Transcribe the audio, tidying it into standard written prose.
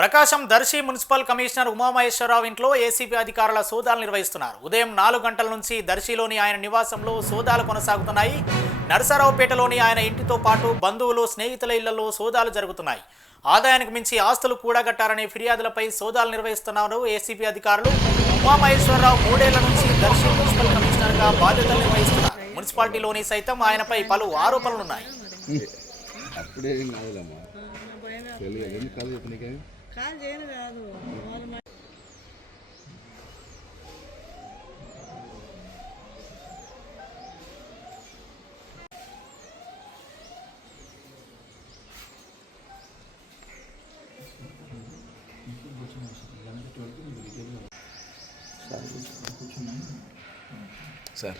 ప్రకాశం Darsi municipal commissioner Umamaheswararao ఇంట్లో ACB అధికారుల సోదాలు నిర్వహిస్తున్నారు. ఉదయం 4 గంటల నుంచి దర్శిలోని ఆయన నివాసంలో సోదాలు కొనసాగుతున్నాయి. నరసరావుపేటలోని ఆయన ఇంటితో పాటు బంధువులు, స్నేహితుల ఇళ్లలో సోదాలు జరుగుతున్నాయి. ఆదాయానికి మించి ఆస్తులు కూడగట్టారనే ఫిర్యాదులపై సోదాలు నిర్వహిస్తున్నారు ఏసీబీ అధికారులు. ఉమామహేశ్వరరావు 3 ఏళ్ల నుంచి దర్శి మున్సిపల్ కమిషనర్గా బాధ్యతలు నిర్వహిస్తున్నారు. మున్సిపాలిటీలోని సైతం ఆయనపై పలు ఆరోపణలున్నాయి. కాల్ చేయను కాదు సార్